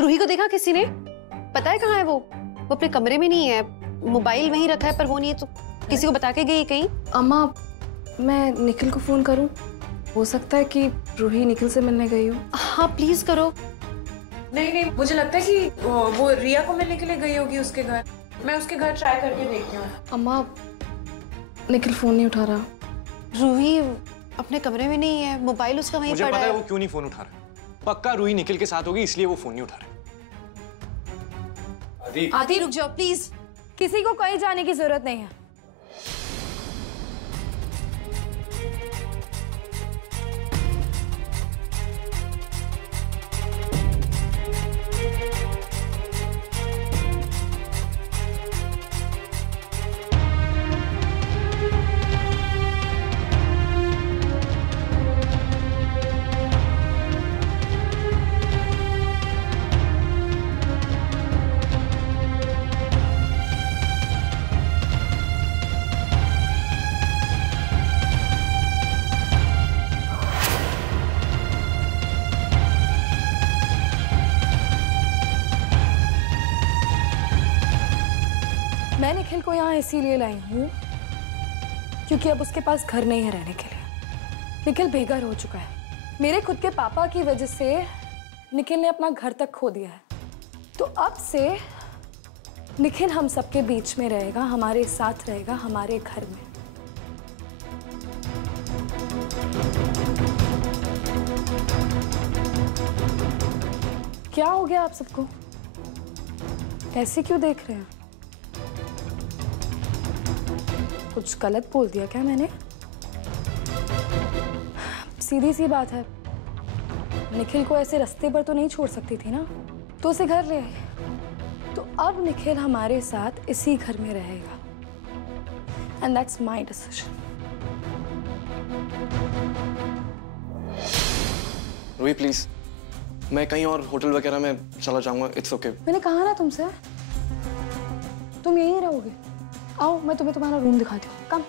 रूही को देखा किसी ने? पता है कहाँ है वो अपने कमरे में नहीं है, मोबाइल वहीं रखा है, पर वो नहीं है तो किसी को बता के गई कहीं? अम्मा, मैं निखिल को फोन करूं? हो सकता है कि रूही निखिल से मिलने गई हो। हाँ प्लीज करो। नहीं, मुझे लगता है कि वो रिया को मिलने के लिए गई होगी उसके घर। मैं उसके घर ट्राई करके देखती हूँ। अम्मा, निखिल फोन नहीं उठा रहा। रूही अपने कमरे में नहीं है, मोबाइल उसका वहीं पड़ा है। मुझे पता है वो क्यों नहीं फोन उठा रहा। पक्का रूही निखिल के साथ होगी, इसलिए वो फोन नहीं उठा रहा। आदि रुक जाओ प्लीज। किसी को कहीं जाने की जरूरत नहीं है। मैं निखिल को यहाँ इसीलिए लाई हूँ क्योंकि अब उसके पास घर नहीं है रहने के लिए। निखिल बेघर हो चुका है। मेरे खुद के पापा की वजह से निखिल ने अपना घर तक खो दिया है। तो अब से निखिल हम सबके बीच में रहेगा, हमारे साथ रहेगा, हमारे घर में। क्या हो गया आप सबको? ऐसे क्यों देख रहे हैं? कुछ गलत बोल दिया क्या मैंने? सीधी सी बात है, निखिल को ऐसे रास्ते पर तो नहीं छोड़ सकती थी ना, तो उसे घर ले आई। तो अब निखिल हमारे साथ इसी घर में रहेगा, and that's my decision. Ruhi please, मैं कहीं और होटल वगैरह में चला जाऊंगा, इट्स ओके। मैंने कहा ना तुमसे, तुम यहीं रहोगे। आओ, मैं तुम्हें तुम्हारा रूम दिखाती हूँ। कम।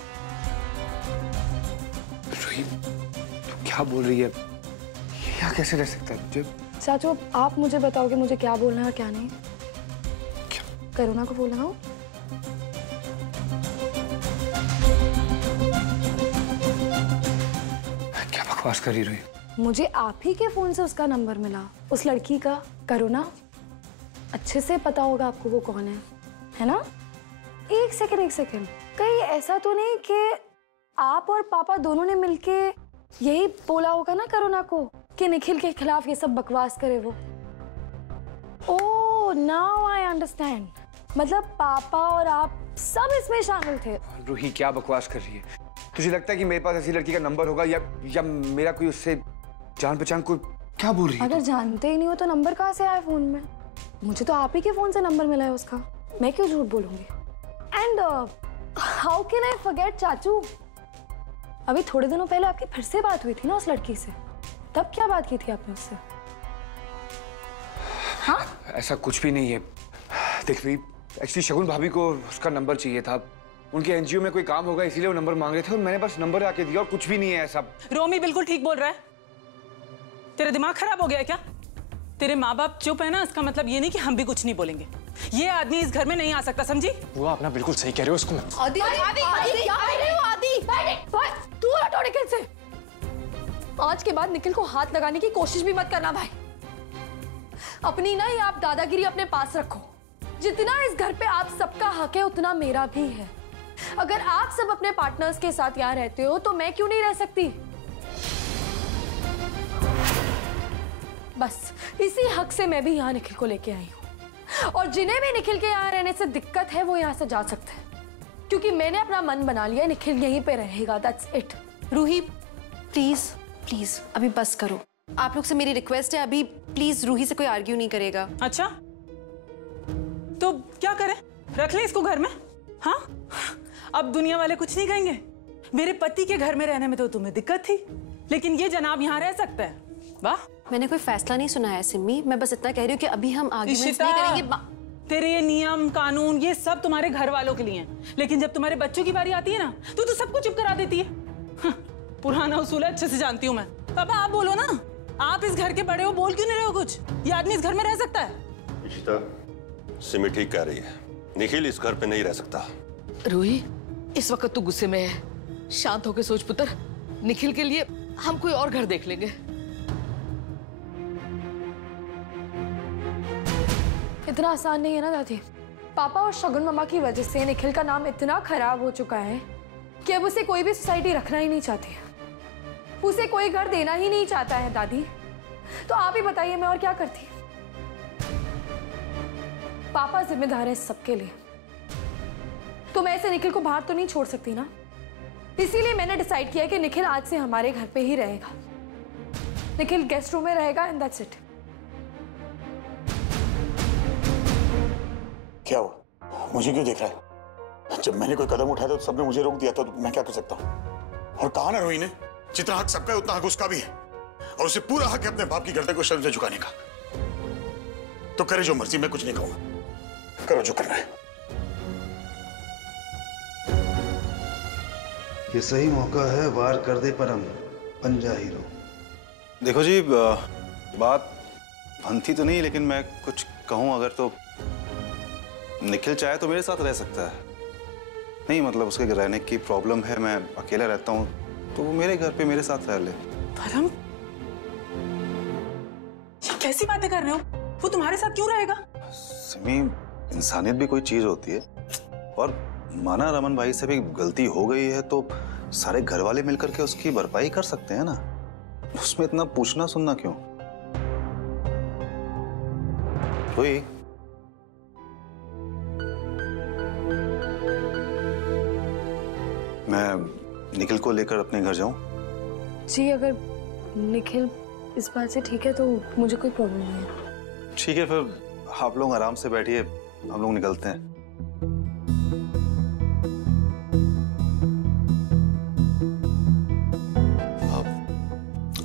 रूही, तू क्या बोल रही है? यहाँ कैसे रह सकता है मुझे? चाचू, आप मुझे बताओगे मुझे क्या बोलना है और क्या नहीं? क्या? करुणा को फोन लगाओ। क्या बकवास कर रही रूही? मुझे आप ही के फोन से उसका नंबर मिला, उस लड़की का, करुणा। अच्छे से पता होगा आपको वो कौन है ना? एक सेकंड, कहीं ऐसा तो नहीं कि आप और पापा दोनों ने मिलके यही बोला होगा ना करुणा को कि निखिल के खिलाफ ये सब बकवास करे वो? ओह, नाउ आई अंडरस्टैंड। मतलब पापा और आप सब इसमें शामिल थे। रूही, क्या बकवास कर रही है? तुझे लगता है कि मेरे पास ऐसी लड़की का नंबर होगा या मेरा कोई उससे जान पहचान? कोई क्या बोल रही है? अगर जानते ही नहीं हो तो नंबर कहाँ से आया फोन में? मुझे तो आप ही के फोन से नंबर मिला है उसका, मैं क्यों झूठ बोलूंगी? And how can I forget चाचू, अभी थोड़े दिनों पहले आपकी फिर से बात हुई थी ना उस लड़की से, तब क्या बात की थी आपने उससे? हाँ? ऐसा कुछ भी नहीं है। देख रही, एक्चुअली शगुन भाभी को उसका नंबर चाहिए था। उनके एनजीओ में कोई काम होगा इसीलिए वो नंबर मांग रहे थे और मैंने बस नंबर आके दिया और कुछ भी नहीं है ऐसा। रोमी बिल्कुल ठीक बोल रहा है। तेरा दिमाग खराब हो गया है क्या? तेरे माँ बाप चुप है ना, इसका मतलब ये नहीं कि हम भी कुछ नहीं बोलेंगे। ये आदमी इस घर में नहीं आ सकता, समझी? वो अपना बिल्कुल सही कह रहे हो। उसको मैं आदि, क्या कर रहे हो आदि? तू हटो निखिल से। आज के बाद निखिल को हाथ लगाने की कोशिश भी मत करना भाई। अपनी ना ये आप दादागिरी अपने पास रखो। जितना इस घर पे आप सबका हक है उतना मेरा भी है। अगर आप सब अपने पार्टनर्स के साथ यहाँ रहते हो तो मैं क्यों नहीं रह सकती? बस इसी हक से मैं भी यहाँ निखिल को लेके आई हूँ, और जिन्हें भी निखिल के यहाँ रहने से दिक्कत है वो यहाँ से जा सकते हैं, क्योंकि मैंने अपना मन बना लिया, निखिल यहीं पे रहेगा, दैट्स इट। रूही प्लीज अभी बस करो। आप लोग से मेरी रिक्वेस्ट है, अभी प्लीज रूही से कोई आर्ग्यू नहीं करेगा। अच्छा, तो क्या करें? रख ले इसको घर में? हाँ, अब दुनिया वाले कुछ नहीं कहेंगे। मेरे पति के घर में रहने में तो तुम्हें दिक्कत थी, लेकिन ये जनाब यहाँ रह सकता है। वाह। मैंने कोई फैसला नहीं सुना है सिम्मी, मैं बस इतना कह रही हूँ कि अभी हम आर्ग्यूमेंट्स नहीं करेंगे। तेरे ये नियम कानून ये सब तुम्हारे घर वालों के लिए हैं, लेकिन जब तुम्हारे बच्चों की बारी आती है ना तो सबको चुप करा देती है। हाँ, पुराना उसूल है, अच्छे से जानती हूँ मैं। पापा आप बोलो ना। आप इस घर के बड़े हो, बोल क्यों नहीं रहे हो कुछ? ये आदमी इस घर में रह सकता है? इशिता, सिमी ठीक कह रही है। निखिल इस घर पे नहीं रह सकता। रूही, इस वक्त तू गुस्से में है। शांत होकर सोच पुत्र। निखिल के लिए हम कोई और घर देख लेंगे। इतना आसान नहीं है ना दादी। पापा और शगुन मामा की वजह से निखिल का नाम इतना खराब हो चुका है कि अब उसे कोई भी सोसाइटी रखना ही नहीं चाहती है। उसे कोई घर देना ही नहीं चाहता है दादी। तो आप ही बताइए मैं और क्या करती। पापा जिम्मेदार है सबके लिए, तो मैं ऐसे निखिल को बाहर तो नहीं छोड़ सकती ना। इसीलिए मैंने डिसाइड किया कि निखिल आज से हमारे घर पे ही रहेगा। निखिल गेस्ट रूम में रहेगा एंड दैट्स इट। क्या हुआ? मुझे क्यों देख रहा है? जब मैंने कोई कदम उठाया तो सबने मुझे रोक दिया, तो मैं क्या कर सकता हूँ? और कहा ना रोही ने, जितना हक सबका है उतना हक उसका भी है, और उसे पूरा हक है अपने बाप की गर्दन को शर्म से झुकाने का। तो करे जो मर्जी, मैं कुछ नहीं कहूंगा। करो जो करना है। ये सही मौका है, वार कर दे परम, बन जा हीरो। देखो जी, बात बनती तो नहीं, लेकिन मैं कुछ कहूं अगर तो निखिल चाहे तो मेरे साथ रह सकता है। नहीं मतलब उसके रहने की प्रॉब्लम है, मैं अकेला रहता हूँ, तो वो मेरे घर पे मेरे साथ रह ले। परम, ये कैसी बातें कर रहे हो? वो तुम्हारे साथ क्यों रहेगा? सिमी, इंसानियत भी कोई चीज होती है, और माना रमन भाई से भी गलती हो गई है तो सारे घर वाले मिलकर के उसकी भरपाई कर सकते हैं ना। उसमें इतना पूछना सुनना क्यों? कोई मैं निखिल को लेकर अपने घर जाऊं? जी अगर निखिल इस बात से ठीक है तो मुझे कोई प्रॉब्लम नहीं है। ठीक है, फिर आप लोग आराम से बैठिए, हम लोग निकलते हैं।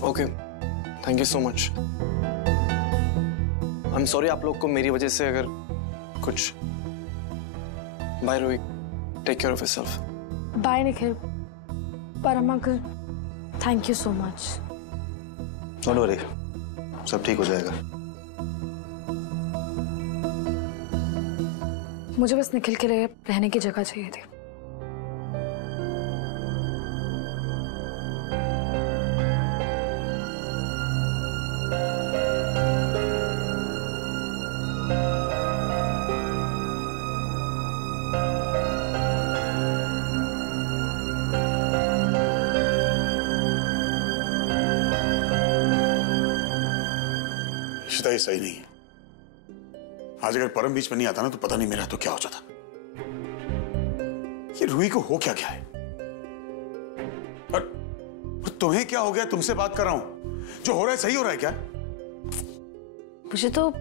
Okay, thank you so much. I am sorry आप लोग को मेरी वजह से अगर कुछ। Bye Rohit, take care of yourself. Bye Nikhil. Param uncle, thank you so much. Don't worry, सब ठीक हो जाएगा। मुझे बस निखिल के लिए रहने की जगह चाहिए थी। ये सही नहीं है। आज अगर परम बीच में नहीं आता ना तो पता नहीं मेरा तो क्या हो जाता। ये रूही को हो क्या क्या है? और तुम्हें क्या हो गया? तुमसे बात कर रहा हूं। जो हो रहा है सही हो रहा है क्या? मुझे तो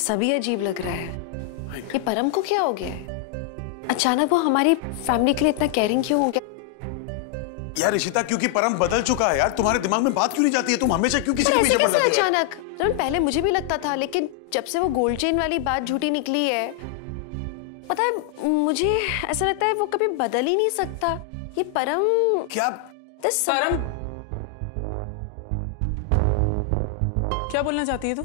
सभी अजीब लग रहा है। ये परम को क्या हो गया है? अचानक वो हमारी फैमिली के लिए इतना केयरिंग क्यों हो गया? यार इशिता, क्योंकि परम बदल चुका है यार। तुम्हारे दिमाग में बात क्यों नहीं जाती है? तुम हमेशा क्यों किसी के पीछे पड़ जाती हो? अचानक पहले मुझे भी लगता था, लेकिन जब से वो गोल्ड चेन वाली बात झूठी निकली है, पता है मुझे ऐसा लगता है वो कभी बदल ही नहीं सकता। ये परम क्या? परम, क्या बोलना चाहती है तू?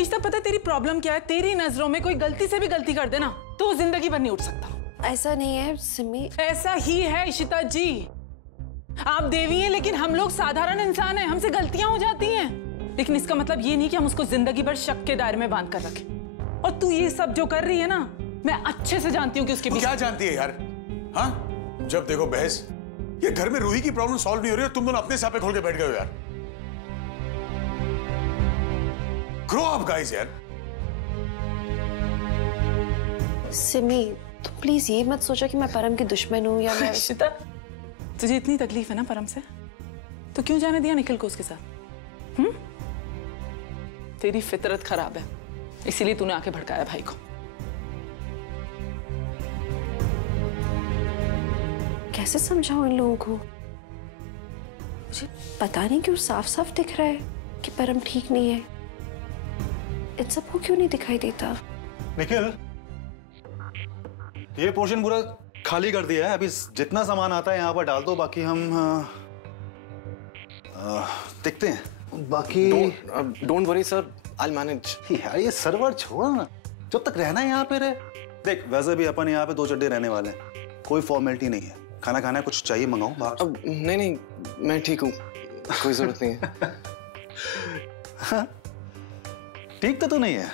इशिता, पता है तेरी प्रॉब्लम क्या है? तेरी नजरों में कोई गलती से भी गलती कर देना तो वो जिंदगी भर नहीं उठ सकता। ऐसा नहीं है सिमी। ऐसा ही है इशिता जी। आप देवी हैं लेकिन हम लोग साधारण इंसान हैं, हमसे गलतियां हो जाती हैं। लेकिन इसका मतलब ये नहीं कि हम उसको जिंदगी भर शक के दायरे में बांध कर रखें। और तू ये सब जो कर रही है ना, मैं अच्छे से जानती हूँ कि उसके पीछे क्या जानती है यार? हाँ, जब देखो बहस। ये घर में रूही की प्रॉब्लम सॉल्व नहीं हो रही है, तुम दोनों अपने सापे खोल के बैठ गए हो यार। ग्रो अप गाइस यार। सिमी, तुम प्लीज ये मत सोचो कि मैं परम की दुश्मन हूँ या मैं। इशिता, तुझे इतनी तकलीफ है ना परम से, तो क्यों जाने दिया निखिल को उसके साथ? तेरी फितरत खराब है, इसीलिए तूने आके भड़काया भाई को। कैसे समझाऊं इन लोगों को? मुझे पता नहीं क्यों साफ साफ दिख रहा है कि परम ठीक नहीं है। इन सबको क्यों नहीं दिखाई देता? निखिल, ये पोर्शन पूरा खाली कर दिया है। अभी जितना सामान आता है यहाँ पर डाल दो, बाकी हम देखते हैं बाकी don't worry sir, I manage. यार ये सर्वर छोड़ो ना, जब तक रहना है यहाँ पे रहे। देख वैसे भी अपन यहाँ पे 2 चड्डे रहने वाले हैं, कोई फॉर्मेलिटी नहीं है। खाना खाना है, कुछ चाहिए मंगाऊं बाहर? नहीं मैं ठीक हूँ, कोई जरूरत नहीं है। ठीक तो नहीं है।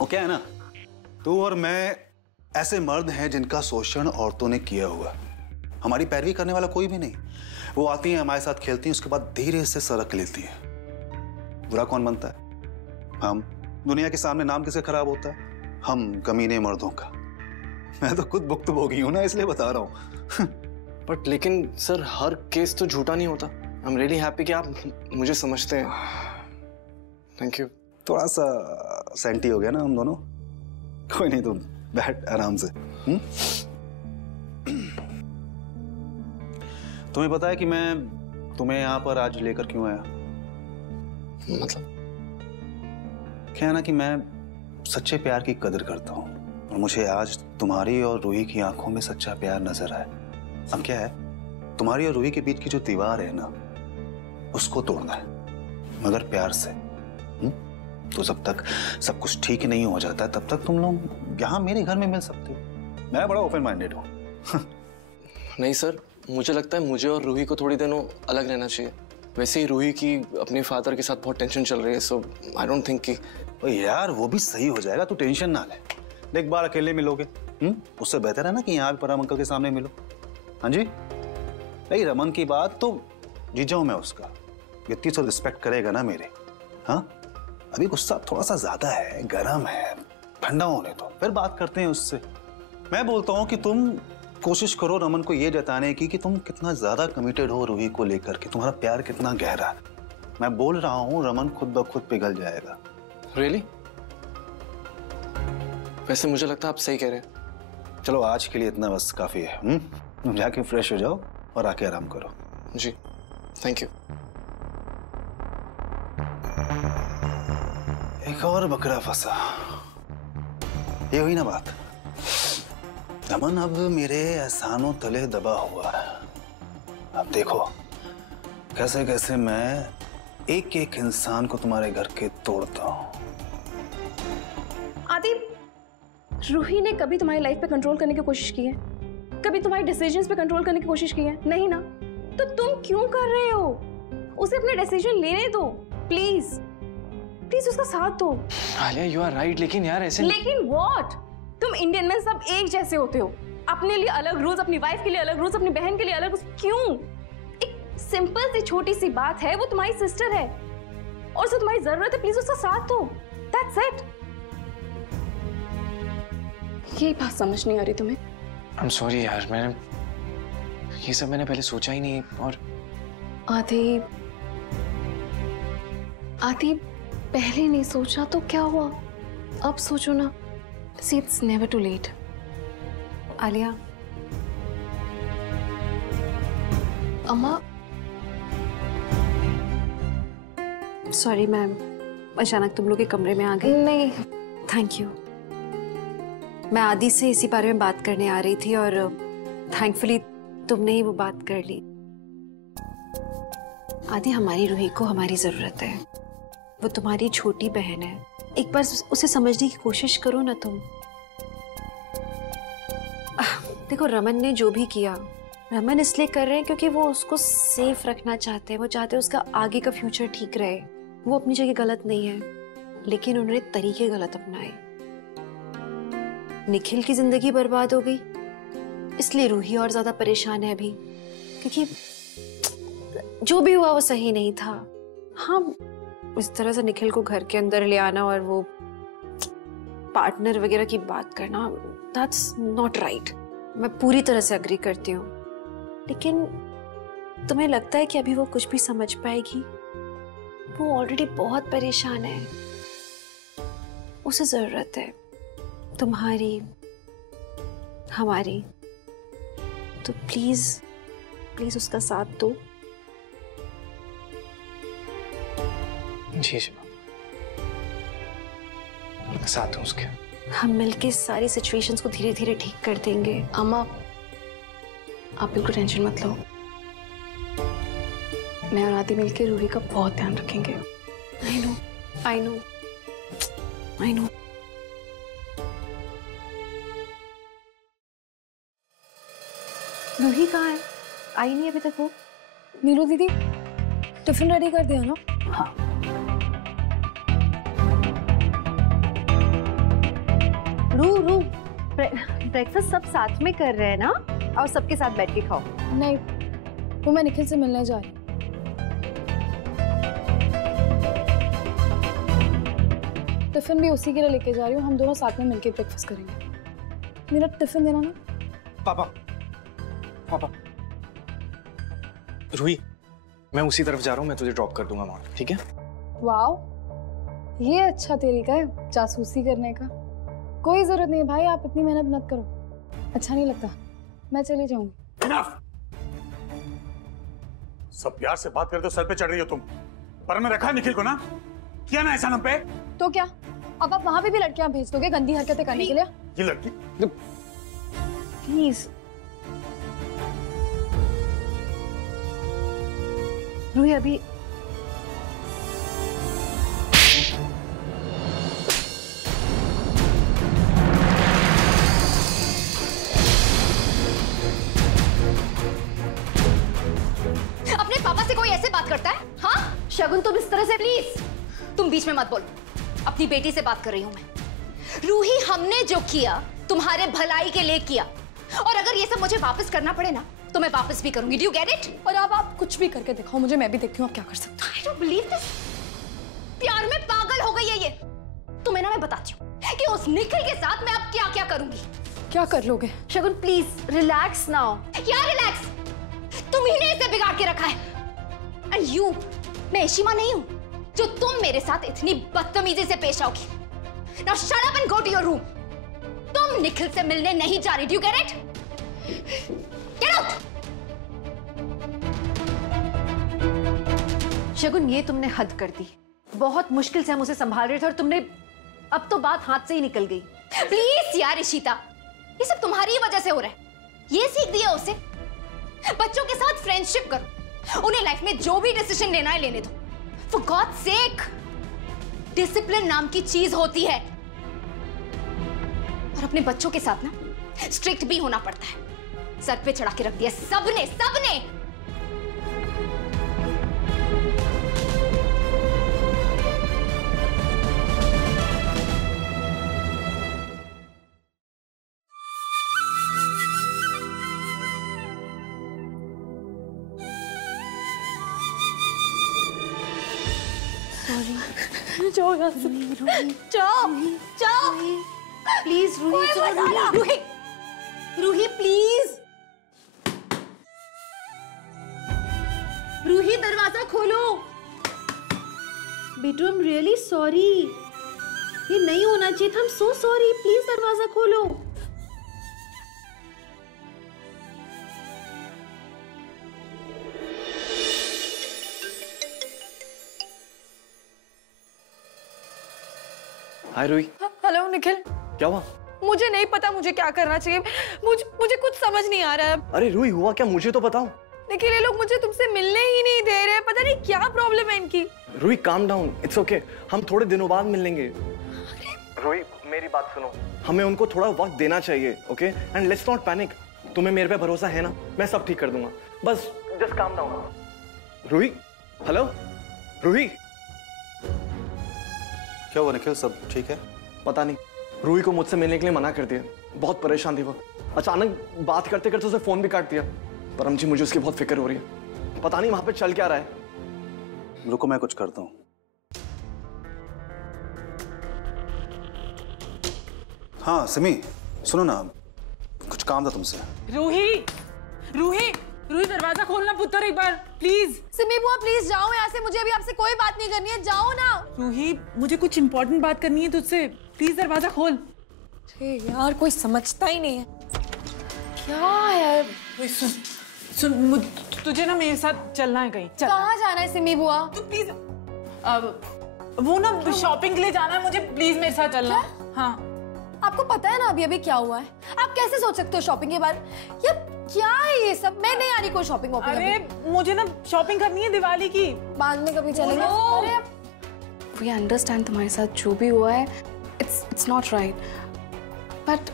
वो क्या है ना, तू और मैं ऐसे मर्द हैं जिनका शोषण औरतों ने किया हुआ। हमारी पैरवी करने वाला कोई भी नहीं। वो आती हैं, हमारे साथ खेलती हैं, उसके बाद धीरे से सरक लेती हैं। बुरा कौन बनता है? हम। दुनिया के सामने नाम किसे खराब होता है? हम कमीने मर्दों का। मैं तो खुद भुक्तभोगी हूं ना, इसलिए बता रहा हूं। बट लेकिन सर हर केस तो झूठा नहीं होता। आई एम रियली हैप्पी कि आप मुझे समझते हैं। Thank you. थोड़ा सा सेंटी हो गया ना हम दोनों। कोई नहीं, तुम बैठ आराम से। तुम्हें पता है कि मैं तुम्हें यहाँ पर आज लेकर क्यों आया? मतलब क्या है ना कि मैं सच्चे प्यार की कदर करता हूँ, और मुझे आज तुम्हारी और रूही की आंखों में सच्चा प्यार नजर आया। अब क्या है, तुम्हारी और रूही के बीच की जो दीवार है ना, उसको तोड़ना है, मगर प्यार से। तो जब तक सब कुछ ठीक नहीं हो जाता तब तक तुम लोग यहाँ मेरे घर में मिल सकते हो। मैं बड़ा ओपन माइंडेड हूँ। नहीं सर, मुझे लगता है मुझे और रूही को थोड़ी दिनों अलग रहना चाहिए। वैसे ही रूही की अपने फादर के साथ बहुत टेंशन चल रही है, सो आई डोंट थिंक कि यार वो भी सही हो जाएगा, तू टेंशन ना ले। एक बार अकेले मिलोगे, उससे बेहतर है ना कि यहाँ भी परम अंकल के सामने मिलो। हाँ जी, नहीं रमन की बात तो जीजा हूं मैं उसका, इतनी तो रिस्पेक्ट करेगा ना मेरे। हाँ अभी गुस्सा थोड़ा सा ज्यादा है, गर्म है, ठंडा होने दो, फिर बात करते हैं उससे। मैं बोलता हूँ कि तुम कोशिश करो रमन को ये जताने की कि तुम कितना ज्यादा कमिटेड हो रूही को लेकर के, तुम्हारा प्यार कितना गहरा है। मैं बोल रहा हूँ रमन खुद ब खुद पिघल जाएगा। रियली? वैसे मुझे लगता है आप सही कह रहे हैं। चलो आज के लिए इतना बस काफी है। तुम जाके फ्रेश हो जाओ और आके आराम करो। जी थैंक यू। एक और बकरा फंसा। ये हुई ना बात। रमन अब मेरे एहसानों तले दबा हुआ है। अब देखो कैसे कैसे मैं एक एक इंसान को तुम्हारे घर के तोड़ता हूं। आदि, रूही ने कभी तुम्हारी लाइफ पे कंट्रोल करने की कोशिश की है? कभी तुम्हारे डिसीजंस पे कंट्रोल करने की कोशिश की है? नहीं ना? तो तुम क्यों कर रहे हो? उसे अपने डिसीजन लेने दो, प्लीज प्लीज उसका साथ दो। आलिया यू आर राइट, लेकिन यार ऐसे लेकिन व्हाट? तुम इंडियन में सब एक जैसे होते हो, अपने लिए अलग रूल्स, अपनी वाइफ के लिए अलग रूल्स, अपनी बहन के लिए अलग रूल्स। क्यों? एक सिंपल सी छोटी सी बात है, वो तुम्हारी सिस्टर है और उसे तुम्हारी जरूरत है, प्लीज उसका साथ दो। That's it. ये बात समझ नहीं आ रही तुम्हें? आई एम सॉरी यार, ये सब मैंने पहले सोचा ही नहीं। और आदि पहले नहीं सोचा तो क्या हुआ, अब सोचो ना। See, it's never too late. Alia, अम्मा, सॉरी मैम, अचानक तुम लोग के कमरे में आ गई। नहीं थैंक यू। मैं आदि से इसी बारे में बात करने आ रही थी और थैंकफुली तुमने ही वो बात कर ली। आदि, हमारी रूही को हमारी जरूरत है। वो तुम्हारी छोटी बहन है, एक बार उसे समझने की कोशिश करो ना तुम। देखो रमन ने जो भी किया, रमन इसलिए कर रहे हैं क्योंकि वो उसको सेफ रखना चाहते हैं। वो चाहते हैं उसका आगे का फ्यूचर ठीक रहे। वो अपनी जगह गलत नहीं है, लेकिन उन्होंने तरीके गलत अपनाए। निखिल की जिंदगी बर्बाद हो गई, इसलिए रूही और ज्यादा परेशान है अभी, क्योंकि जो भी हुआ वो सही नहीं था। हाँ, इस तरह से निखिल को घर के अंदर ले आना और वो पार्टनर वगैरह की बात करना, दैट्स नॉट राइट। मैं पूरी तरह से अग्री करती हूँ, लेकिन तुम्हें लगता है कि अभी वो कुछ भी समझ पाएगी? वो ऑलरेडी बहुत परेशान है। उसे जरूरत है तुम्हारी, हमारी। तो प्लीज प्लीज उसका साथ दो। जी जी, साथ हूँ उसके। हम मिलके सारी सिचुएशंस को धीरे धीरे ठीक कर देंगे। अम्मा, आप बिल्कुल टेंशन मत लो। मैं और आदि मिलके रूही का बहुत ध्यान रखेंगे। I know, I know, I know. Ruhi कहाँ है? आई नहीं अभी तक वो। नीलू दीदी, टिफिन रेडी कर दिया ना? हाँ। रू ब्रेकफास्ट सब साथ में कर रहे हैं ना, और सबके साथ बैठ के खाओ। नहीं, वो मैं निखिल से मिलने जा रही हूँ। टिफिन भी उसी के लिए लेके जा रही हूँ, हम दोनों साथ में मिलके ब्रेकफास्ट करेंगे। मेरा टिफिन देना ना। पापा, पापा, रूही, मैं उसी तरफ जा रहा हूँ, मैं तुझे ड्रॉप कर दूंगा वहां, ठीक है? वाओ, ये अच्छा तरीका है जासूसी करने का। कोई जरूरत नहीं है भाई, आप इतनी मेहनत मत करो, अच्छा नहीं लगता। मैं चली जाऊंगी। इनफ! सब प्यार से बात करते हो, सर पे चढ़ रही हो तुम। पर मैं रखा निखिल को ना, किया ना ऐसा हम पे। तो क्या अब आप वहां पे भी लड़कियां भेज दोगे गंदी हरकतें करने के लिए? ये लड़की प्लीज रूही, अभी अपने पापा से कोई ऐसे बात करता है? हाँ शगुन, तुम इस तरह से प्लीज, तुम बीच में मत बोलो। अपनी बेटी से बात कर रही हूं मैं। रूही, हमने जो किया तुम्हारे भलाई के लिए किया, और अगर ये सब मुझे वापस करना पड़े ना तो मैं वापस भी करूंगी। Do you get it? और अब आप कुछ भी करके दिखाओ मुझे, मैं भी देखती हूँ आप क्या कर सकते हो। I don't believe this. प्यार में पागल हो गई है ये। तुम्हें ना मैं बताती हूँ कि उस निखिल के साथ मैं अब क्या क्या करूंगी। क्या कर लोगे? शगुन प्लीज रिलैक्स नाउ। क्या रिलैक्स? तुम ही ने इसे बिगाड़ के रखा है। एंड यू, मैं ऐशी मां नहीं हूं जो तुम मेरे साथ इतनी बदतमीजी से पेश आओगी। Now shut up and go to your room. तुम निखिल से मिलने नहीं जा रही। Do you get it? Get out. Shagun, ये तुमने हद कर दी। बहुत मुश्किल से हम उसे संभाल रहे थे और तुमने, अब तो बात हाथ से ही निकल गई। प्लीज यार इशिता, ये सब तुम्हारी ही वजह से हो रहा है। ये सीख दिया उसे, बच्चों के साथ फ्रेंडशिप करो, उन्हें लाइफ में जो भी डिसीजन लेना है लेने दो। For God's sake, डिसिप्लिन नाम की चीज होती है, और अपने बच्चों के साथ ना स्ट्रिक्ट भी होना पड़ता है। सर पे चढ़ा के रख दिया सबने सबने। जाओ यहाँ से, जाओ जाओ प्लीज रूही, रूही, रूही प्लीज, रूही दरवाजा खोलो। बेटू आई एम रियली सॉरी, ये नहीं होना चाहिए था। I am so sorry, please दरवाजा खोलो। हाय रूही। हेलो निखिल। क्या हुआ? मुझे नहीं पता मुझे क्या करना चाहिए, मुझे कुछ समझ नहीं आ रहा है। अरे रूही, हुआ क्या? मुझे तो बताओ। निखिल, ये लोग मुझे तुमसे मिलने ही नहीं दे रहे, पता नहीं क्या प्रॉब्लम है इनकी। Ruhi calm down, it's okay, हम थोड़े दिनों बाद मिल लेंगे। रूही मेरी बात सुनो, हमें उनको थोड़ा वक्त देना चाहिए, okay? And let's not panic. तुम्हें मेरे पे भरोसा है ना? मैं सब ठीक कर दूंगा, बस just calm down. Ruhi, hello Ruhi. क्या हुआ निखिल, सब ठीक है? पता नहीं, रूही को मुझसे मिलने के लिए मना कर दिया। बहुत परेशान थी वो, अचानक बात करते करते उसे फोन भी काट दिया। परम जी, मुझे उसकी बहुत फिक्र हो रही है, पता नहीं वहां पे चल क्या रहा है। रुको मैं कुछ करता हूँ। हाँ सिमी, सुनो ना, कुछ काम था तुमसे। रूही, रूही, रूही दरवाजा खोलना पुत्र एक बार प्लीज। सिमी बुआ प्लीज जाओ यहाँ से, मुझे अभी आपसे कोई बात नहीं करनी है, जाओ ना। रूही, मुझे कुछ इंपॉर्टेंट बात करनी है तुझसे, प्लीज दरवाजा खोल। यार कोई समझता ही नहीं है क्या है। सुन सुन, तुझे ना मेरे साथ चलना है कहीं। कहाँ जाना है सिमी बुआ? तू प्लीज, वो ना शॉपिंग के लिए जाना है मुझे, प्लीज मेरे साथ चलना। हाँ आपको पता है ना अभी अभी क्या हुआ है? आप कैसे सोच सकते हो शॉपिंग के बारे में? यार क्या है ये सब? मैं नहीं आ रही कोई शॉपिंग वॉपिंग। अरे मुझे ना शॉपिंग करनी है दिवाली की। बाद में कभी चलेंगे। अरे वी अंडरस्टैंड तुम्हारे साथ जो भी हुआ है, इट्स नॉट राइट, बट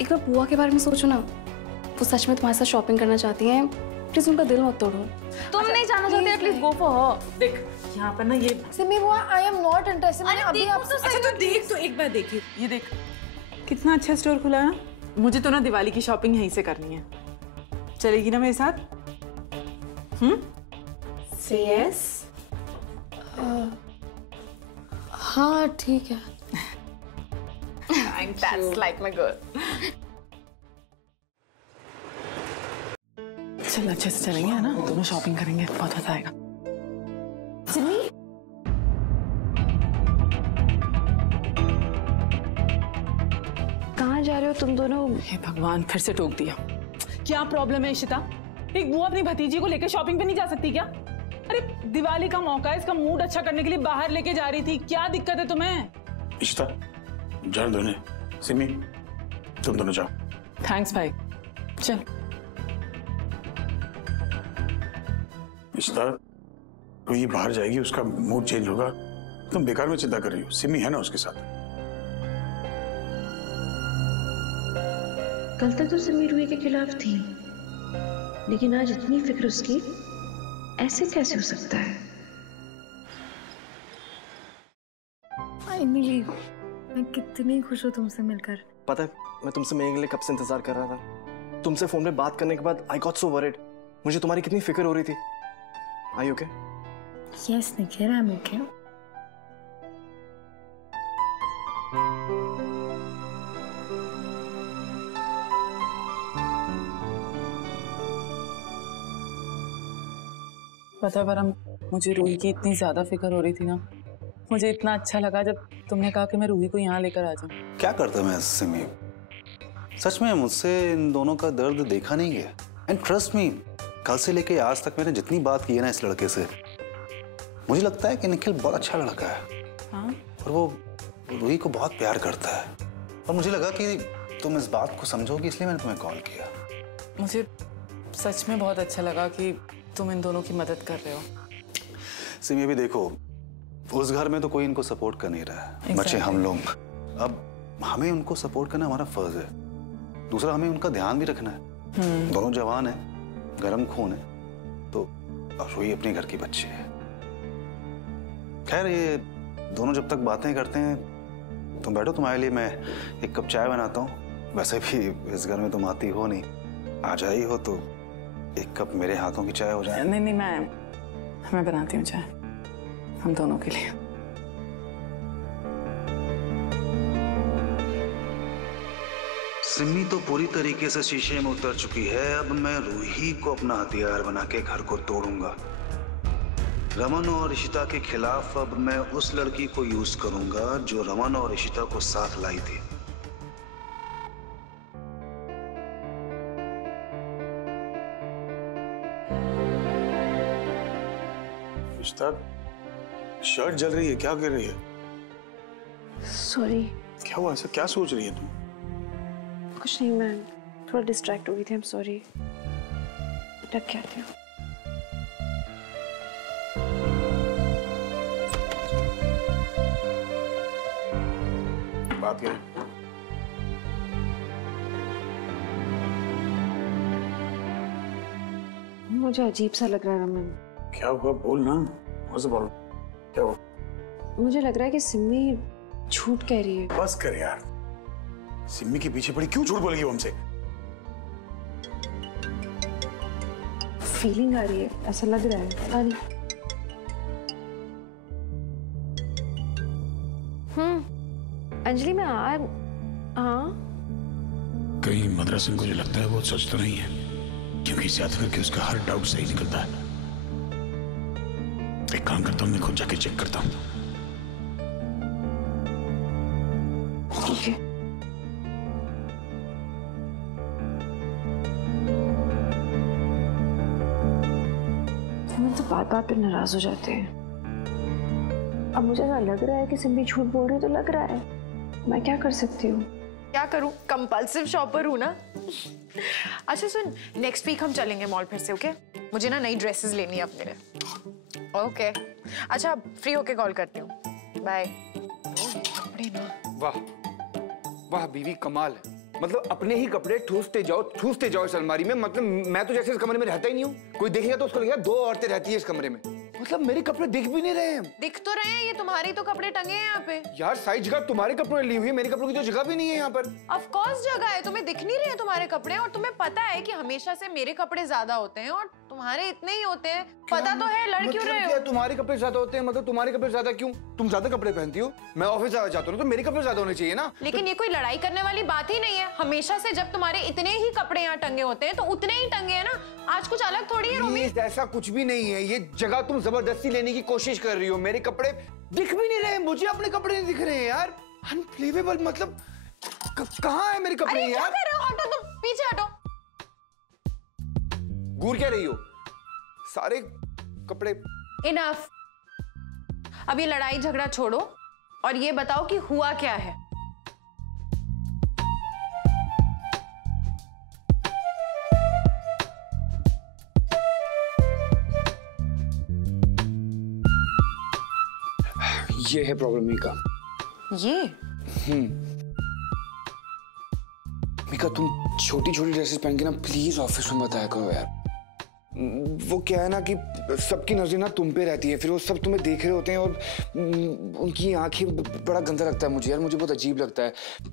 एक बार बुआ के बारे में सोचो ना। वो सच में तुम्हारे साथ शॉपिंग करना चाहती हैं, प्लीज उनका दिल मत तोड़ो। तुम नहीं जाना चाहते, एटलीस्ट गो फॉर हर। देख यहाँ पर ना ये सिमी बुआ, आई एम नॉट इंटरेस्टेड। मैंने अभी आपसे अच्छा तो देख, तो एक बार देखिए, ये देख कितना अच्छा स्टोर खुला है ना। मुझे तो ना दिवाली की शॉपिंग यहीं से करनी है। चलेगी ना मेरे साथ? से यस। हाँ ठीक है। That's like my girl. चल अच्छे से चलेंगे है ना, दोनों शॉपिंग करेंगे, बहुत मजा आएगा। सिमी कहाँ जा रहे हो तुम दोनों? हे भगवान, फिर से टोक दिया। क्या प्रॉब्लम है इशिता? एक बुआ अपनी भतीजी को लेकर शॉपिंग पे नहीं जा सकती क्या? अरे दिवाली का मौका है, इसका मूड अच्छा करने के लिए बाहर लेके जा रही थी, क्या दिक्कत है तुम्हें? इशिता जाने दो इन्हें। सिमी तुम दोनों जाओ। थैंक्स भाई, चल। इशिता तो ये बाहर जाएगी, उसका मूड चेंज होगा, तुम बेकार में चिंता कर रही हो। सिमी है ना उसके साथ। कल तक तो सिमी रूही के खिलाफ थी, लेकिन आज इतनी फिक्र उसकी, ऐसे कैसे हो सकता है? फाइनली मैं कितनी खुश हूँ तुमसे मिलकर। पता है, मैं तुमसे मिलने के लिए कब से इंतजार कर रहा था। तुमसे फोन पे बात करने के बाद आई गॉट सो वरीड। मुझे तुम्हारी कितनी फिक्र हो रही थी। Are you okay? Yes, Nikhil, I'm okay. पता परम, मुझे रूही की इतनी ज्यादा फिक्र हो रही थी ना, मुझे इतना अच्छा लगा जब तुमने कहा कि मैं रूही को यहाँ लेकर आ जाऊँ। क्या करता मैं सिमी, सच में मुझसे इन दोनों का दर्द देखा नहीं गया। एंड ट्रस्ट मी, कल से लेके आज तक मैंने जितनी बात की है ना इस लड़के से, मुझे लगता है कि निखिल बहुत अच्छा लड़का है। हाँ? और वो रूही को बहुत प्यार करता है। और मुझे लगा कि तुम इस बात को समझोगी, इसलिए मैंने तुम्हें कॉल किया। मुझे सच में बहुत अच्छा लगा कि तुम इन दोनों की मदद कर रहे हो। सिमी भी देखो, उस घर में तो कोई इनको सपोर्ट कर नहीं रहा है, बच्चे हम लोग। अब हमें उनको सपोर्ट करना हमारा फर्ज है। दूसरा, हमें उनका ध्यान भी रखना है। दोनों जवान है, गरम खून है, तो रूही अपने घर की बच्ची है। खैर, ये दोनों जब तक बातें करते हैं, तुम बैठो, तुम्हारे लिए मैं एक कप चाय बनाता हूँ। वैसे भी इस घर में तुम आती हो नहीं, आ जाई हो तो एक कप मेरे हाथों की चाय हो जाए। नहीं, मैं बनाती हूँ चाय हम दोनों के लिए। सिमी तो पूरी तरीके से शीशे में उतर चुकी है। अब मैं रूही को अपना हथियार बना के घर को तोड़ूंगा। रमन और इशिता के खिलाफ अब मैं उस लड़की को यूज करूंगा जो रमन और इशिता को साथ लाई थी। इशिता, शर्ट जल रही है, क्या कर रही है? सॉरी। क्या हुआ, ऐसा क्या सोच रही है तुम? कुछ नहीं, मैं थोड़ा डिस्ट्रैक्ट हो गई थी। आई एम सॉरी। डक क्या थे? बात करें। मुझे अजीब सा लग रहा है रमन। क्या हुआ, बोल ना। What's the problem? क्या हुआ? मुझे लग रहा है कि सिमी झूठ कह रही है। बस कर यार, सिमी के पीछे पड़ी, क्यों झूठ बोल गई वो हमसे? फीलिंग आ रही है, ऐसा लग रहा है, पता नहीं। अंजलि मैं हाँ, कहीं मद्रा सिंह को जो लगता है वो सच तो नहीं है, क्योंकि ज्यादा करके उसका हर डाउट सही निकलता है। एक काम करता हूँ, मैं खुद जाके चेक करता हूँ। ठीक है। हम तो बात बात पे नाराज हो जाते हैं। अब मुझे ऐसा लग रहा है कि सिमी झूठ बोल रही है, तो लग रहा है, मैं क्या कर सकती हूँ? क्या करूं, कंपल्सिव शॉपर हूं ना। अच्छा सुन, नेक्स्ट वीक हम चलेंगे मॉल फिर से, ओके? मुझे ना नई ड्रेसेस लेनी है अपने लिए। ओके अच्छा, फ्री होके कॉल करती हूँ, बाय। कपड़े ना, वाह वाह बीवी, कमाल है। मतलब अपने ही कपड़े ठूसते जाओ इस अलमारी में। मतलब मैं तो जैसे इस कमरे में रहता ही नहीं हूँ, कोई देखेगा तो उसको लगेगा 2 औरतें रहती है इस कमरे में। मतलब मेरे कपड़े दिख भी नहीं रहे हैं। दिख तो रहे हैं, ये तुम्हारे तो कपड़े टंगे हैं यहाँ पे। यार सारी जगह तुम्हारे कपड़ों ने ली हुई है, मेरे कपड़ों की तो जगह भी नहीं है यहाँ पर। ऑफ कोर्स जगह है, तुम्हें दिख नहीं रहे हैं तुम्हारे कपड़े, और तुम्हें पता है कि हमेशा से मेरे कपड़े ज्यादा होते हैं और तुम्हारे इतने ही होते हैं। पता तो है, लड़ क्यों रहे हो? तुम्हारे कपड़े ज्यादा होते हैं मतलब तुम्हारे कपड़े ज्यादा क्यों? तुम ज्यादा कपड़े पहनती हो, मैं ऑफिस ज्यादा जाता हूँ तो मेरे कपड़े ज्यादा होने चाहिए ना। लेकिन ये कोई लड़ाई करने वाली बात ही नहीं है। हमेशा से जब तुम्हारे इतने ही कपड़े यहाँ टंगे होते हैं तो उतने ही टंगे हैं ना, आज कुछ अलग थोड़ी है रोमी। ऐसा कुछ भी नहीं है, ये जगह तुम जबरदस्ती लेने की कोशिश कर रही हो। मेरे कपड़े दिख भी नहीं रहे, मुझे अपने कपड़े नहीं दिख रहे हैं यार। अनबिलीवेबल, मतलब कहाँ है मेरे कपड़े? अरे क्या कर रहे हो? हटो, तुम पीछे हटो। घूर क्या रही हो? सारे कपड़े। इनफ, अब ये लड़ाई झगड़ा छोड़ो और ये बताओ कि हुआ क्या है। ये है प्रॉब्लम मीका। ये? मीका तुम छोटी छोटी ड्रेसेस पहन के ना प्लीज ऑफिस में बताया करो यार। वो क्या है ना कि सबकी नजर ना तुम पे रहती है, फिर वो सब तुम्हें देख रहे होते हैं और उनकी आंखें, बड़ा गंदा लगता है मुझे यार, मुझे बहुत अजीब लगता है।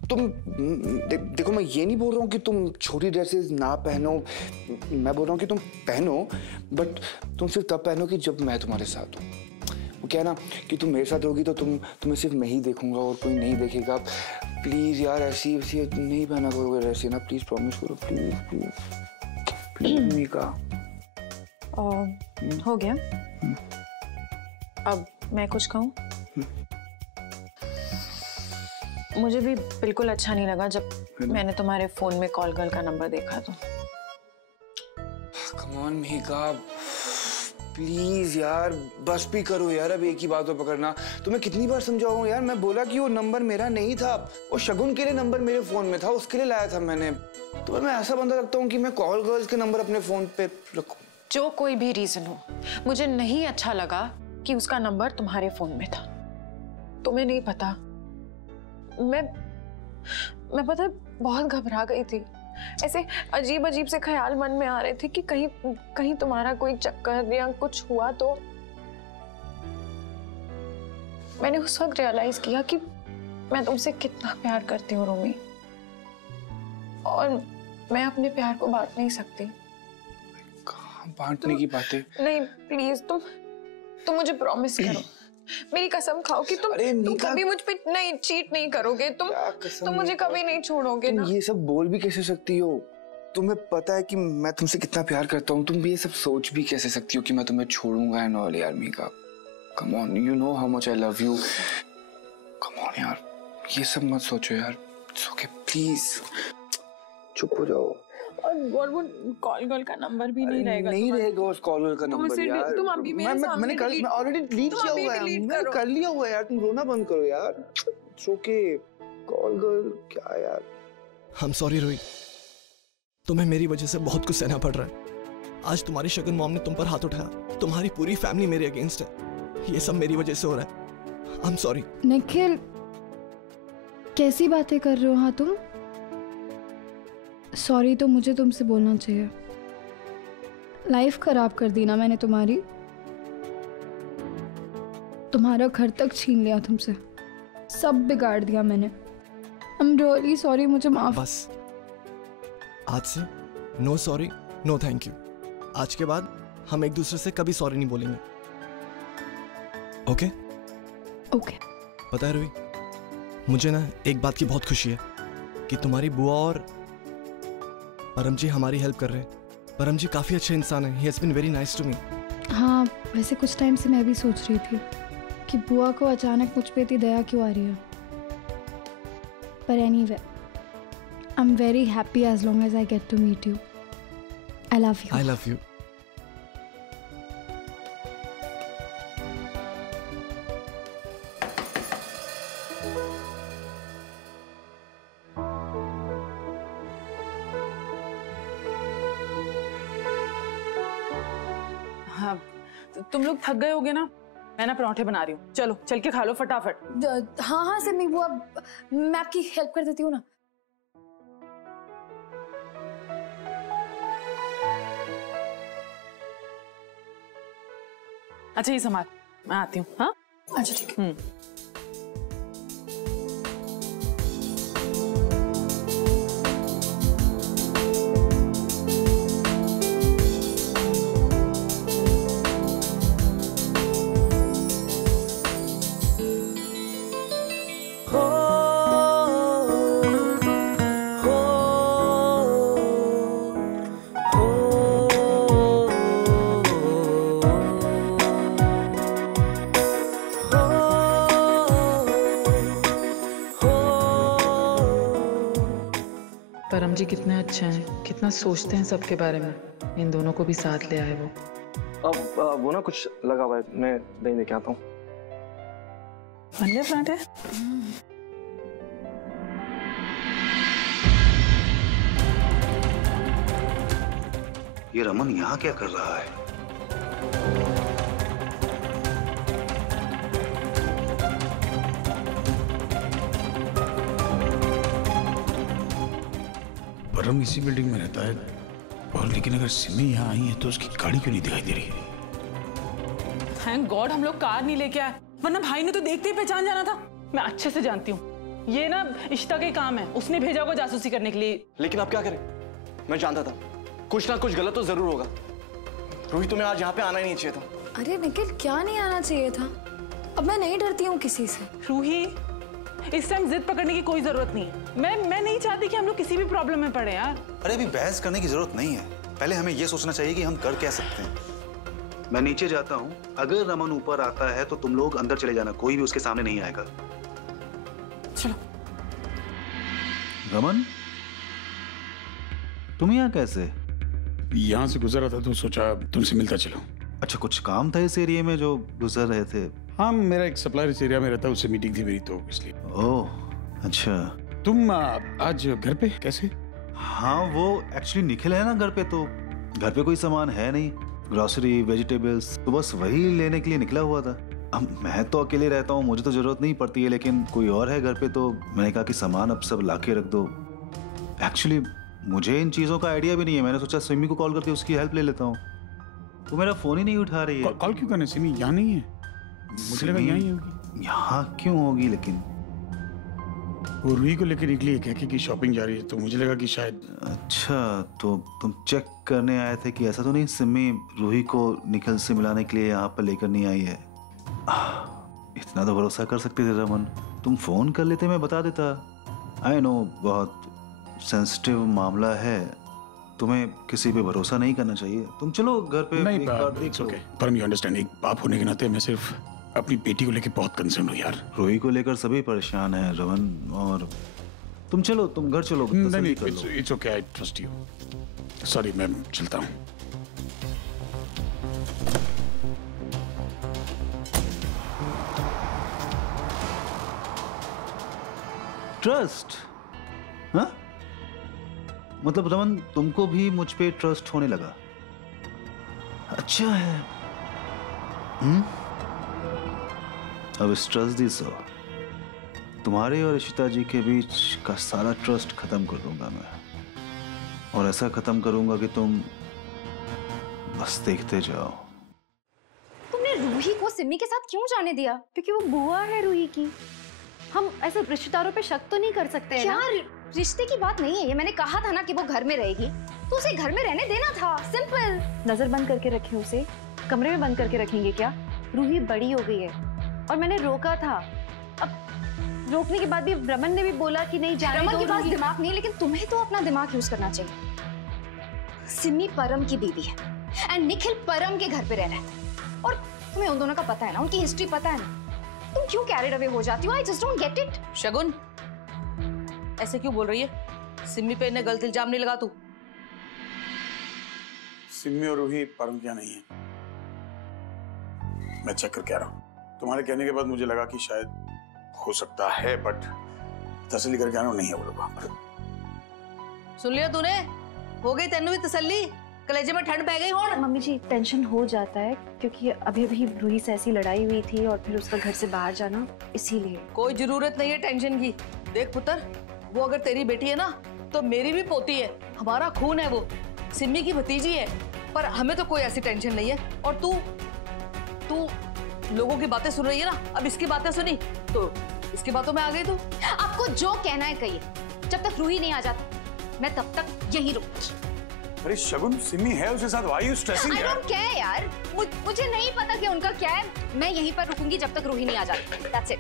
तुम देखो, मैं ये नहीं बोल रहा हूँ कि तुम छोटी ड्रेसेस ना पहनो, मैं बोल रहा हूँ कि तुम पहनो, बट तुम सिर्फ तब पहनो कि जब मैं तुम्हारे साथ हूँ। वो क्या है ना कि तुम मेरे साथ होगी तो तुम्हें सिर्फ मैं ही देखूंगा और कोई नहीं देखेगा। प्लीज यार ऐसी नहीं पहना करोगे ऐसे ना, प्लीज प्रॉमिस करो, प्लीज प्लीज प्लीज मीका। हो गया? अब मैं कुछ कहूँ? मुझे भी बिल्कुल अच्छा नहीं लगा जब मैंने तुम्हारे फोन में कॉल गर्ल का नंबर देखा तो। कम ऑन मीका, प्लीज यार बस भी करो यार, अब एक ही बात को पकड़ना। तुम्हें कितनी बार समझाऊं यार, मैं बोला कि वो नंबर मेरा नहीं था, वो शगुन के लिए नंबर मेरे फोन में था, उसके लिए लाया था मैंने। तो मैं ऐसा बंदा लगता हूँ कि मैं कॉल गर्ल्स के नंबर अपने फोन पे रखूं। जो कोई भी रीजन हो, मुझे नहीं अच्छा लगा कि उसका नंबर तुम्हारे फोन में था। तुम्हें नहीं पता, मैं पता है बहुत घबरा गई थी। ऐसे अजीब अजीब से ख्याल मन में आ रहे थे कि कहीं तुम्हारा कोई चक्कर या कुछ हुआ तो। मैंने उस वक्त रियलाइज किया कि मैं तुमसे कितना प्यार करती हूँ रोमी, और मैं अपने प्यार को बांट नहीं सकती। बांटने की बातें नहीं, प्लीज तुम मुझे प्रॉमिस करो, मेरी कसम खाओ कि तुम कभी मुझ पे नहीं चीट नहीं करोगे। तुम मुझे कभी नहीं छोड़ोगे ना। ये सब बोल भी कैसे सकती हो? तुम्हें पता है कि मैं तुमसे कितना प्यार करता हूँ, तुम भी ये सब सोच भी कैसे सकती हो कि मैं तुम्हें छोड़ूंगा एंड ऑल। यार Mika, come on, you know how much I love you. Come on यार, ये सब मत सोचो यार। इट्स ओके, प्लीज चुप हो जाओ। और वो कॉल गर्ल का नंबर भी नहीं रहेगा। नहीं रहेगा उस कॉल गर्ल का नंबर यार। तुम अभी मेरे सामने मैं ऑलरेडी डिलीट किया हुआ है, मैंने कर लिया हुआ है यार। तुम रोना बंद करो यार। इट्स ओके, कॉल गर्ल क्या यार। I'm sorry रोहित, तुम्हें मेरी वजह से बहुत कुछ सहना पड़ रहा है। आज तुम्हारी शगुन मॉम ने तुम पर हाथ उठाया, तुम्हारी पूरी फैमिली मेरे अगेंस्ट है, ये सब मेरी वजह से हो रहा है। I'm sorry। निखिल, कैसी बातें कर रहे हो? हाँ तुम सॉरी तो मुझे तुमसे बोलना चाहिए। लाइफ खराब कर दी ना मैंने तुम्हारी, तुम्हारा घर तक छीन लिया तुमसे, सब बिगाड़ दिया मैंने। I'm really sorry, मुझे माफ। बस आज से no sorry no thank you. आज के बाद हम एक दूसरे से कभी सॉरी नहीं बोलेंगे, ओके? ओके। पता है रूही, मुझे ना एक बात की बहुत खुशी है कि तुम्हारी बुआ और परम जी हमारी हेल्प कर रहे हैं। परम जी काफ़ी अच्छे इंसान हैं, he has been very nice to me। हाँ, वैसे कुछ टाइम से मैं भी सोच रही थी कि बुआ को अचानक मुझ पे इतनी दया क्यों आ रही है, पर anyway I am very happy as long as I get to meet you. I love you. I love you. तुम लोग थक गए होगे ना, मैं ना पराठे बना रही हूँ, चलो चल के खा लो फटाफट। हाँ हाँ सिमी, वो अब मैं आपकी हेल्प कर देती हूँ ना। अच्छा ये संभाल, मैं आती हूँ। हाँ अच्छा ठीक है। परम जी कितने अच्छे हैं, कितना सोचते हैं सबके बारे में। इन दोनों को भी साथ ले आए वो। अब वो ना कुछ लगा हुआ है, मैं दही लेके आता हूँ। बन गए पराठे? ये रमन यहाँ क्या कर रहा है? परम इसी बिल्डिंग में रहता है, और लेकिन अगर सिमी यहाँ आई है तो उसकी गाड़ी क्यों नहीं दिखाई दे रही है? थैंक गॉड हम लोग कार नहीं लेके आए, वरना भाई ने तो देखते ही पहचान जाना था। मैं अच्छे से जानती हूँ, ये ना इशिता का ही काम है, उसने भेजा होगा जासूसी करने के लिए। लेकिन अब क्या करें, मैं जानता था कुछ ना कुछ गलत तो जरूर होगा। रूही तुम्हें आज यहाँ पे आना ही नहीं चाहिए था। अरे निखिल, क्या नहीं आना चाहिए था? अब मैं नहीं डरती हूँ किसी से। रूही, इस टाइम जिद पकड़ने की कोई जरूरत नहीं है। मैं नहीं चाहती कि हम लोग किसी भी प्रॉब्लम में पड़े यार। अरे अभी बहस करने की जरूरत नहीं है, पहले हमें ये सोचना चाहिए कि हम कर क्या सकते हैं। मैं नीचे जाता हूँ, अगर रमन ऊपर आता है तो तुम लोग अंदर चले जाना, कोई भी उसके सामने नहीं आएगा। चलो। रमन, तुम यहाँ कैसे? यहाँ से गुजर रहा था तो सोचा तुमसे मिलता चलो। अच्छा, कुछ काम था इस एरिया में जो गुजर रहे थे? हाँ, मेरा एक सप्लायर इस एरिया में रहता है, उससे मीटिंग थी मेरी तो इसलिए। ओह अच्छा। तुम आज घर पे कैसे? हाँ वो एक्चुअली निखिल है ना घर पे, तो घर पे कोई सामान है नहीं, ग्रोसरी वेजिटेबल्स, तो बस वही लेने के लिए निकला हुआ था। अब मैं तो अकेले रहता हूँ, मुझे तो जरूरत नहीं पड़ती है, लेकिन कोई और है घर पे तो मैंने कहा कि सामान अब सब लाके रख दो। एक्चुअली मुझे इन चीज़ों का आइडिया भी नहीं है, मैंने सोचा सिमी को कॉल करके उसकी हेल्प ले लेता हूँ। वो मेरा फोन ही नहीं उठा रही है। कॉल क्यों करने? सिमी यहाँ नहीं है, मुझे लगा यहाँ ही होगी। यहाँ क्यों होगी? लेकिन वो रूही को लेकर निकली है, कह की शॉपिंग जा रही है, तो मुझे लगा कि शायद। अच्छा, तो तुम चेक करने आए थे कि ऐसा तो नहीं सिमी रूही को निखिल से मिलाने के लिए यहाँ पर लेकर नहीं आई है? इतना तो भरोसा कर सकते थे रमन, तुम फोन कर लेते, मैं बता देता। आई नो बहुत सेंसिटिव मामला है, तुम्हें किसी पे भरोसा नहीं करना चाहिए। तुम चलो घर पे नहीं, एक बार देख लो। परम यू अंडरस्टैंड, एक बाप होने के नाते मैं सिर्फ अपनी बेटी को लेकर बहुत कंसर्न हूँ यार। रूही को लेकर सभी परेशान हैं रमन, और तुम चलो, तुम घर चलो। नहीं, it's okay, I trust you. Sorry, मैं चलता हूँ। ट्रस्ट? हाँ? मतलब रमन तुमको भी मुझ पे ट्रस्ट होने लगा? अच्छा है। अब इस ट्रस्ट दी सो तुम्हारे और इशिता जी के बीच का सारा ट्रस्ट खत्म कर दूंगा मैं, और ऐसा खत्म करूंगा कि तुम बस देखते जाओ। तुमने रूही को सिमी के साथ क्यों जाने दिया? क्योंकि वो बुआ है रूही की, हम ऐसे रिश्तेदारों पे शक तो नहीं कर सकते हैं ना? रिश्ते की बात नहीं है ये, मैंने कहा था ना कि वो घर में रहेगी, तो उसे घर में रहने देना था, सिंपल। नजर बंद करके रखें उसे, कमरे में बंद करके रखेंगे क्या? रूही बड़ी हो गई है और मैंने रोका था। अब रोकने के बाद भी रमन ने भी बोला कि नहीं जाने दो। रमन के पास दिमाग नहीं, लेकिन तुम्हें तो अपना दिमाग यूज करना चाहिए। सिमी परम की बीवी है एंड निखिल परम के घर पे रह रहा है, और तुम्हें उन दोनों का पता है ना, उनकी हिस्ट्री पता है ना, तुम क्यों कैरिड अवे हो जाती हो? I just don't get it. Shagun, ऐसे क्यों बोल रही है? सिमी पे इन्हें गलत इल्जाम नहीं लगा तू। सिमी और रूही परम क्या नहीं है, मैं चेक करके आ रहा हूँ। तुम्हारे कहने के बाद मुझे लगा कि शायद हो सकता है, बट तसल्ली करके आ रहा हूँ, नहीं है वो लोग वहां पर। सुन लिया तूने? हो गई तेनू भी तसल्ली? कलेजे में ठंड पै गई हो। मम्मी जी टेंशन हो जाता है क्योंकि अभी अभी रूही से ऐसी लड़ाई हुई थी और फिर उसका घर से बाहर जाना, इसीलिए। कोई जरूरत नहीं है टेंशन की। देख पुत्र, वो अगर तेरी बेटी है ना तो मेरी भी पोती है, हमारा खून है, वो सिम्मी की भतीजी है। पर हमें तो कोई ऐसी टेंशन नहीं है। और तू लोगों की बातें सुन रही है ना, अब इसकी बातें सुनी तो इसकी बातों में आ गई। तू आपको जो कहना है कहिए, जब तक रूही नहीं आ जाती मैं तब तक यहीं रुकूंगी। अरे शगुन, सिमी है उसके साथ, why are you stressing? I don't care यार, मुझे नहीं पता कि उनका क्या है। मैं यहीं पर रुकूंगी जब तक रूही नहीं आ जाती। That's it.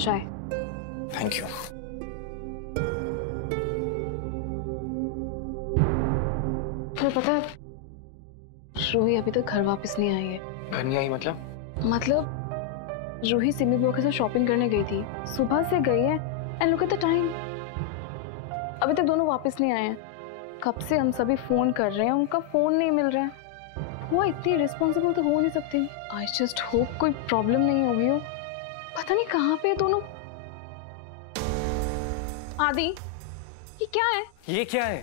चाय। Thank you. तुम्हें पता है रूही अभी तक घर वापस नहीं आई है। घर नहीं आई मतलब रूही सिमी बुआ के साथ शॉपिंग करने गई थी, सुबह से गई है and look at the time, अभी तक दोनों वापस नहीं आए हैं। कब से हम सभी फोन कर रहे हैं, उनका फोन नहीं मिल रहा है। वो इतनी रिस्पॉन्सिबल तो हो नहीं सकती। आई जस्ट होप कोई प्रॉब्लम नहीं होगी हो। पता नहीं कहाँ पे दोनों। आदि, ये क्या है? ये क्या है?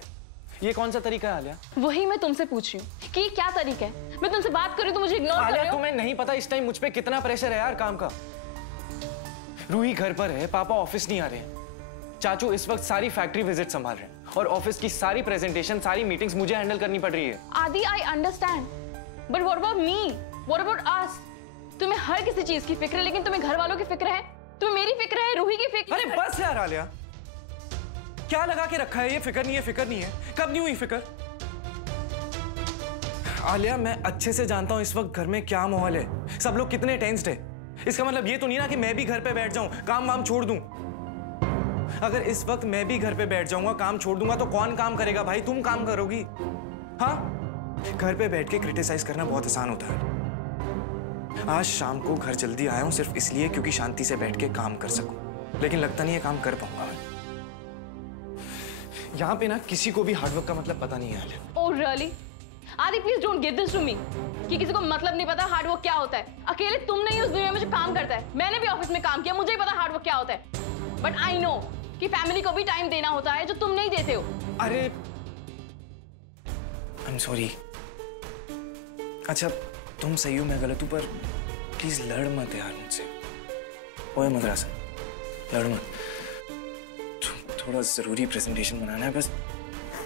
ये कौन सा तरीका है आलिया? वही मैं तुमसे पूछ रही हूँ कि ये क्या तरीका है। मैं तुमसे बात कर रही हूँ, तुम मुझे इग्नोर कर रहे हो। आलिया, तुम्हें नहीं पता इस टाइम मुझ पे कितना प्रेशर है यार काम का। रूही घर पर है, पापा ऑफिस नहीं आ रहे हैं, चाचू इस वक्त सारी फैक्ट्री विजिट संभाल रहे हैं और ऑफिस की सारी प्रेजेंटेशन, सारी मीटिंग्स मुझे हैंडल करनी पड़ रही है। आदि, I understand, but what about me? What about us? तुम्हें हर किसी चीज की फिक्र है, लेकिन तुम्हें घर वालों की फिक्र है, तुम्हें मेरी फिक्र है, रूही की फिक्र। अरे बस यार आलिया, क्या लगा के रखा है? ये फिक्र नहीं है, फिक्र नहीं है। कब नहीं हुई फिक्र? आलिया, मैं अच्छे से जानता हूं इस वक्त घर में क्या माहौल है, सब लोग कितने टेंस्ड है। इसका मतलब ये तो नहीं ना कि मैं भी घर पे बैठ जाऊं, काम वाम छोड़ दूं। अगर इस वक्त मैं भी घर पे बैठ जाऊंगा, काम छोड़ दूंगा, तो कौन काम करेगा भाई? तुम काम करोगी। हाँ, घर पे बैठ के क्रिटिसाइज करना बहुत आसान होता है। आज शाम को घर जल्दी आया हूं सिर्फ इसलिए क्योंकि शांति से बैठ के काम कर सकूं, लेकिन लगता नहीं है काम कर पाऊंगा। यहाँ पे ना किसी को भी हार्डवर्क का मतलब पता नहीं है। Oh really? Adi, please don't give this to me कि किसी को मतलब नहीं पता हार्डवर्क क्या होता है। अकेले तुम नहीं उस दुनिया में जो काम करता है। मैंने भी ऑफिस में काम किया, मुझे ही पता हार्डवर्क क्या होता है। बट आई नो कि फैमिली को भी टाइम देना होता है जो तुम नहीं देते हो। अरे आई एम सॉरी। अच्छा तुम सही हो, मैं गलत हूँ, पर प्लीज लड़ मत यार मुझसे। ओए मद्रासा, लड़ मत। थोड़ा जरूरी प्रेजेंटेशन बनाना है, बस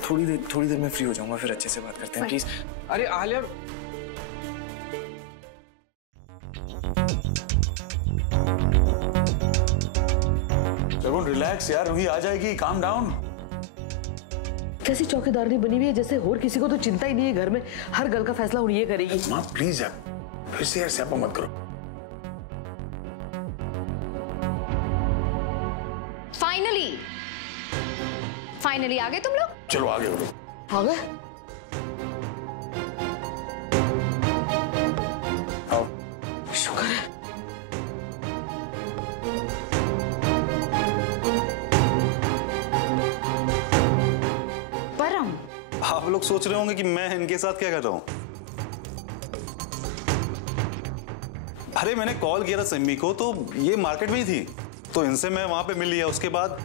थोड़ी देर में फ्री हो जाऊंगा, फिर अच्छे से बात करते हैं प्लीज। अरे आलिया, शगुन रिलैक्स यार, रूही आ जाएगी, काम डाउन। कैसी चौकीदारनी बनी हुई है जैसे और किसी को तो चिंता ही नहीं है घर में, हर घर का फैसला उन्हीं ये करेगी। माँ प्लीज यार, फिर से यार स्यापा मत करो। फाइनली आ गए तुम लोग। चलो आगे बढ़ो। आ गए? आओ। शुक्र है। परम, आप लोग सोच रहे होंगे कि मैं इनके साथ क्या कर रहा हूं। अरे मैंने कॉल किया था सिम्मी को, तो ये मार्केट में ही थी, तो इनसे मैं वहां पे मिल लिया। उसके बाद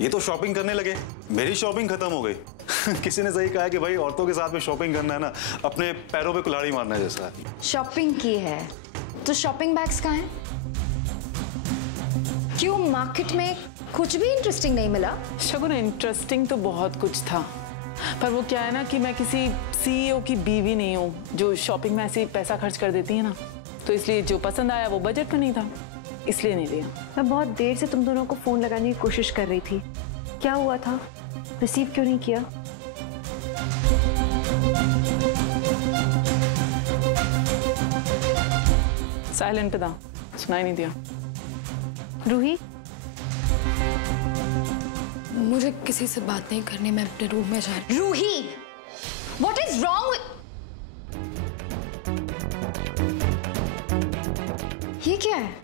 ये तो शॉपिंग करने लगे, मेरी शॉपिंग खत्म हो गई। किसी ने सही कहा कि भाई औरतों के साथ में शॉपिंग करना है ना, अपने पैरों पे कुल्हाड़ी मारना है जैसा। शॉपिंग की है तो शॉपिंग बैग्स कहाँ हैं? क्यों मार्केट में कुछ भी इंटरेस्टिंग नहीं मिला? शगुन, इंटरेस्टिंग तो बहुत कुछ था, पर वो क्या है ना कि मैं किसी सीईओ की बीवी नहीं हूँ जो शॉपिंग में ऐसे ही पैसा खर्च कर देती है ना, तो इसलिए जो पसंद आया वो बजट में नहीं था, इसलिए नहीं लिया। मैं बहुत देर से तुम दोनों को फोन लगाने की कोशिश कर रही थी, क्या हुआ था? रिसीव क्यों नहीं किया? साइलेंट था, सुनाई नहीं दिया। रूही, मुझे किसी से बात नहीं करनी, मैं अपने रूम में जा रही हूँ। Ruhi, what is wrong? ये क्या है?